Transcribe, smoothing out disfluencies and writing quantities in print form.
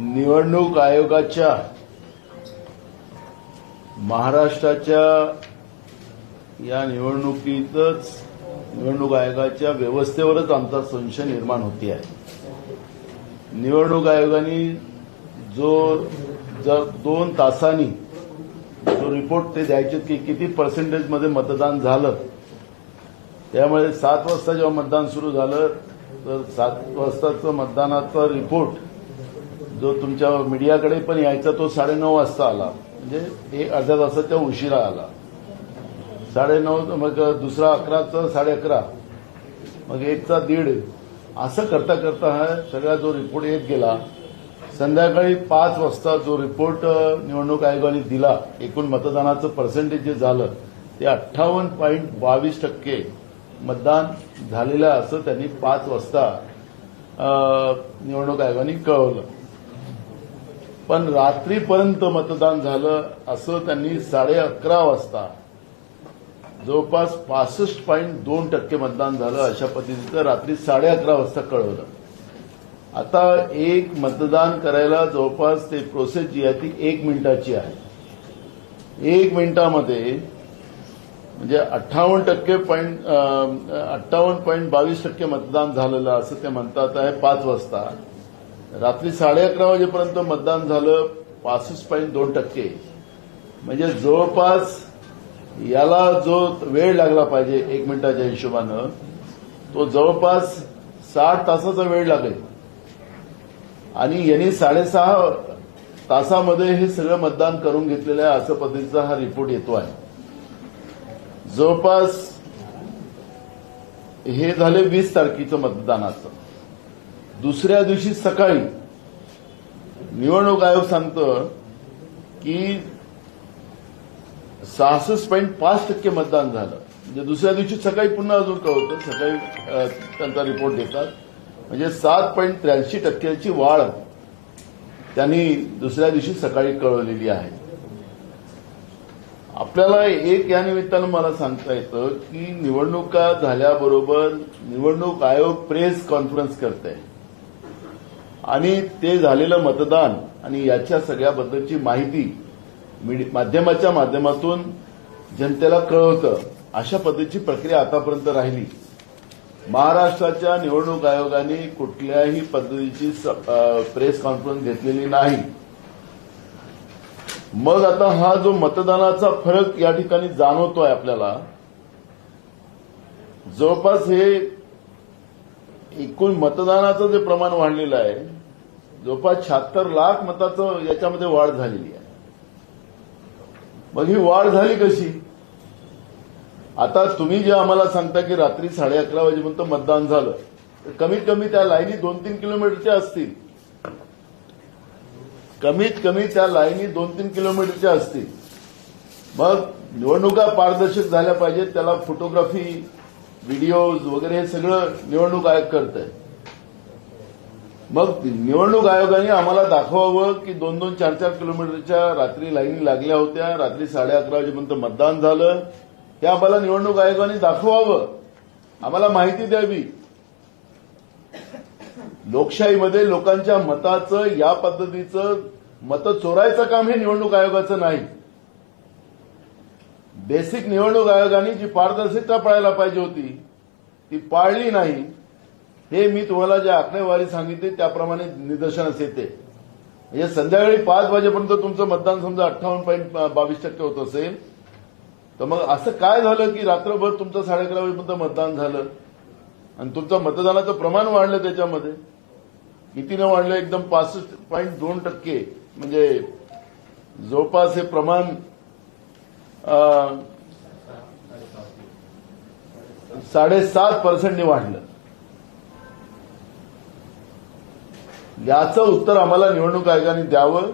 निवडणूक आयोगाच्या महाराष्ट्राच्या या निवडणुकीतच निवडणूक आयोगाच्या व्यवस्थेवरच आमचा संशय निर्माण होते आहे। निवडणूक आयोगाने जर 2 तासांनी जो रिपोर्ट ते द्यायचे की किती पर्सेंटेज मध्ये मतदान झालं, त्यामुळे 7 वाजता जेव्हा मतदान सुरू झालं तर 7 वाजताचं मतदानाचा रिपोर्ट जो तुमच्या मीडियाकडे पण यायचा तो 9:30 वाजता आला, म्हणजे एक अर्ध्या तासाच्या उशिरा आला। 9:30 मग दुसरा 11चा 11:30, मग 1चा 1:30, असं करता करता हा सगळा जो रिपोर्ट येत गेला। संध्याकाळी 5 वाजता जो रिपोर्ट निवडणूक आयोगाने दिला, एकूण मतदानाचं पर्सेंटेज जे झालं ते 58.22% मतदान झालेलं असं त्यांनी 5 वाजता निवडणूक आयोगाने कळवलं। पण रात्रीपर्यंत मतदान झालं असं त्यांनी 11:30 वाजता जवळपास 65.2% मतदान झालं अशा पद्धतीचं रात्री 11:30 वाजता कळवलं। आता एक मतदान करायला जवळपास ते प्रोसेस जी आहे ती 1 मिनिटाची आहे। 1 मिनिटामध्ये म्हणजे 58.22% मतदान झालेलं असं ते म्हणतात आहे 5 वाजता। रात्री 11:30 वाजेपर्यंत मतदान झालं 65.2%, म्हणजे जवळपास याला जो वेळ लागला पाहिजे 1 मिनिटाच्या हिशोबानं तो जवळपास 60 तासाचा वेळ लागेल, आणि यांनी 6.5 तासामध्ये हे सगळं मतदान करून घेतलेलं आहे असं पद्धतीचा हा रिपोर्ट येतो आहे। जवळपास हे झाले 20 तारखेचं मतदानाचं। दुसऱ्या दिवशी सकाळी निवडणूक आयोग सांगतं की 66.5% मतदान झालं, म्हणजे दुसऱ्या दिवशी सकाळी पुन्हा अजून कळवतं, सकाळी त्यांचा रिपोर्ट देतात, म्हणजे 7.83%ची वाढ त्यांनी दुसऱ्या दिवशी सकाळी कळवलेली आहे। आपल्याला एक या निमित्तानं मला सांगता येतं की निवडणुका झाल्याबरोबर निवडणूक आयोग प्रेस कॉन्फरन्स करते आणि ते झालेलं मतदान आणि याच्या सगळ्याबद्दलची माहिती माध्यमाच्या माध्यमातून जनतेला कळवतं। अशा पद्धतीची प्रक्रिया आतापर्यंत राहिली। महाराष्ट्राच्या निवडणूक आयोगाने कुठल्याही पद्धतीची प्रेस कॉन्फरन्स घेतलेली नाही। मग आता हा जो मतदानाचा फरक या ठिकाणी जाणवतोय आपल्याला, जवळपास हे एकूण मतदानाचं जे प्रमाण वाढलेलं आहे जवळपास 76 लाख मताचं याच्यामध्ये वाढ झालेली आहे। मग ही वाढ झाली कशी? आता तुम्ही जे आम्हाला सांगता की रात्री 11:30 वाजेपर्यंत मतदान झालं, तर कमीत कमी त्या लाईनी 2-3 किलोमीटरच्या असतील, कमीत कमी त्या लाईनी 2-3 किलोमीटरच्या असतील। मग निवडणुका पारदर्शक झाल्या पाहिजेत, त्याला फोटोग्राफी, व्हिडिओज वगैरे हे सगळं निवडणूक आयोग करत आहे। मग निवडणूक आयोगाने आम्हाला दाखवावं की 2-2, 4-4 किलोमीटरच्या रात्री लाईनी लागल्या होत्या, रात्री 11:30 वाजेपर्यंत मतदान झालं, हे आम्हाला निवडणूक आयोगाने दाखवावं, आम्हाला माहिती द्यावी। लोकशाहीमध्ये लोकांच्या मताचं या पद्धतीचं मतं चोरायचं काम हे निवडणूक आयोगाचं नाही। बेसिक निवडणूक आयोगाने जी पारदर्शकता पाळायला पाहिजे होती ती पाळली नाही। हे मी तुम्हाला ज्या आकडेवारी सांगितली त्याप्रमाणे निदर्शनास येते। म्हणजे संध्याकाळी 5 वाजेपर्यंत तुमचं मतदान समजा 58.22% होत असेल, तर मग असं काय झालं की रात्रभर तुमचं 11:30 वाजेपर्यंत मतदान झालं आणि तुमचं मतदानाचं प्रमाण वाढलं? त्याच्यामध्ये कितीनं वाढलं? एकदम 65.2%, म्हणजे जवळपास हे प्रमाण 7.5% वाढलं। याचं उत्तर आम्हाला निवडणूक आयोगाने द्यावं